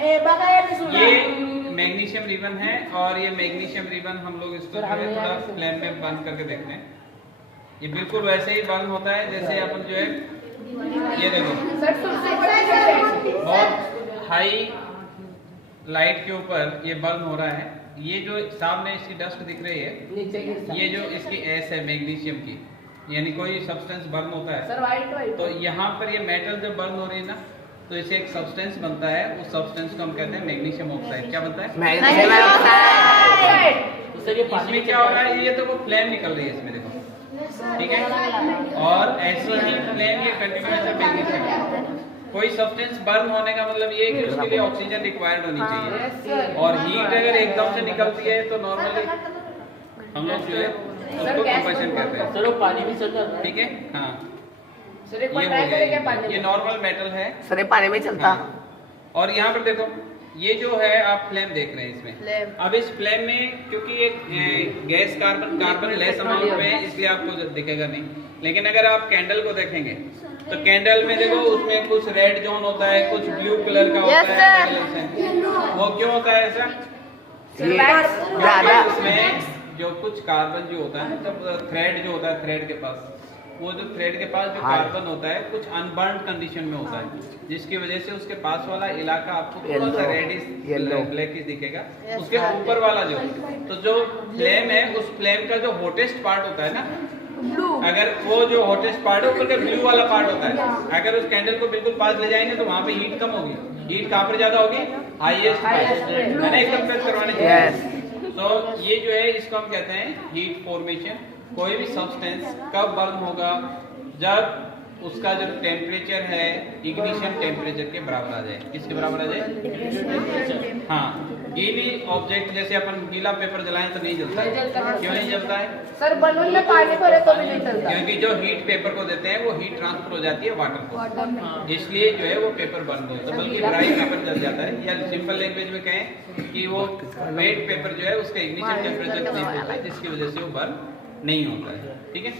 ये magnesium ribbon है और ये मैग्नीशियम रिबन हम लोग इसको जो है थोड़ा फ्लेम में बंद करके देखते हैं। ये बिल्कुल वैसे ही बर्न होता है जैसे अपन जो है, ये देखो बहुत हाई लाइट के ऊपर ये बर्न हो रहा है। ये जो सामने इसकी डस्ट दिख रही है, ये जो इसकी एस है मैग्नीशियम की, यानी कोई सब्सटेंस बर्न होता है तो यहाँ पर ये मेटल जब बर्न हो रही है ना, तो इसे एक सब्सटेंस बनता है, उस सब्सटेंस को हम कहते हैं मैग्नीशियम ऑक्साइड। क्या बनता है? Magnesium oxide. इसमें क्या हो रहा है, ये तो वो फ्लेम निकल रही है इसमें देखो, ठीक है, और ऐसी ही फ्लेम ये कंटिन्यूअस है मैग्नीशियम। कोई सब्सटेंस बर्न होने का मतलब ये है कि उसके लिए ऑक्सीजन रिक्वायर्ड होनी चाहिए, और हीट अगर एकदम से निकलती है तो नॉर्मली हम लोग जो है उसको कंबशन कहते हैं। सर वो पानी भी चलता है, ठीक है, हाँ सर एक बार ट्राई करेंगे पानी ये नॉर्मल मेटल है सर पानी में चलता। हाँ। और यहाँ पर देखो ये जो है आप फ्लेम देख रहे हैं इसमें। अब इस फ्लेम में क्योंकि एक गैस कार्बन लेस अमाउंट में है इसलिए आपको दिखेगा नहीं, लेकिन अगर आप कैंडल को देखेंगे तो कैंडल में देखो उसमें कुछ रेड जोन होता है, कुछ ब्लू कलर का होता है। वो क्यों होता है ऐसा? उसमें जो कुछ कार्बन जो होता है, जब थ्रेड जो होता है, थ्रेड के पास वो जो थ्रेड के पास जो कार्बन होता है कुछ अनबर्न कंडीशन में होता है, जिसकी वजह से उसके पास वाला इलाका आपको थोड़ा सा रेडिश ब्लैकिश दिखेगा। उसके ऊपर वाला तो जो फ्लेम है उस फ्लेम का जो हॉटेस्ट पार्ट होता है ना, अगर वो जो हॉटेस्ट पार्ट है ऊपर का ब्लू वाला पार्ट होता है, अगर उस कैंडल को बिल्कुल पास ले जाएंगे तो वहाँ पे हीट कम होगी। हीट कहाँ पर ज्यादा होगी? हाईएस्ट मैंने एकदम प्रेस करवाने चाहिए। तो ये जो है इसको हम कहते हैं हीट फॉर्मेशन। कोई भी सब्सटेंस कब बर्न होगा? जब उसका जो टेम्परेचर है इग्निशन टेम्परेचर के बराबर आ जाए। किसके बराबर आ जाए? हाँ, गीली ऑब्जेक्ट जैसे अपन गीला पेपर जलाएं तो नहीं जलता है। क्यों नहीं जलता है? सर बलून में पानी भरे तो भी नहीं चलता, क्योंकि जो हीट पेपर को देते हैं वो हीट ट्रांसफर हो जाती है वाटर को, इसलिए जो है वो पेपर बर्न होता है, बल्कि ड्राई पेपर जल जाता है। या सिंपल लैंग्वेज में कहें कि वो वेट पेपर जो है उसका इग्निशन टेम्परेचर नहीं होता है, जिसकी वजह से वो बर्न नहीं होता है। ठीक है।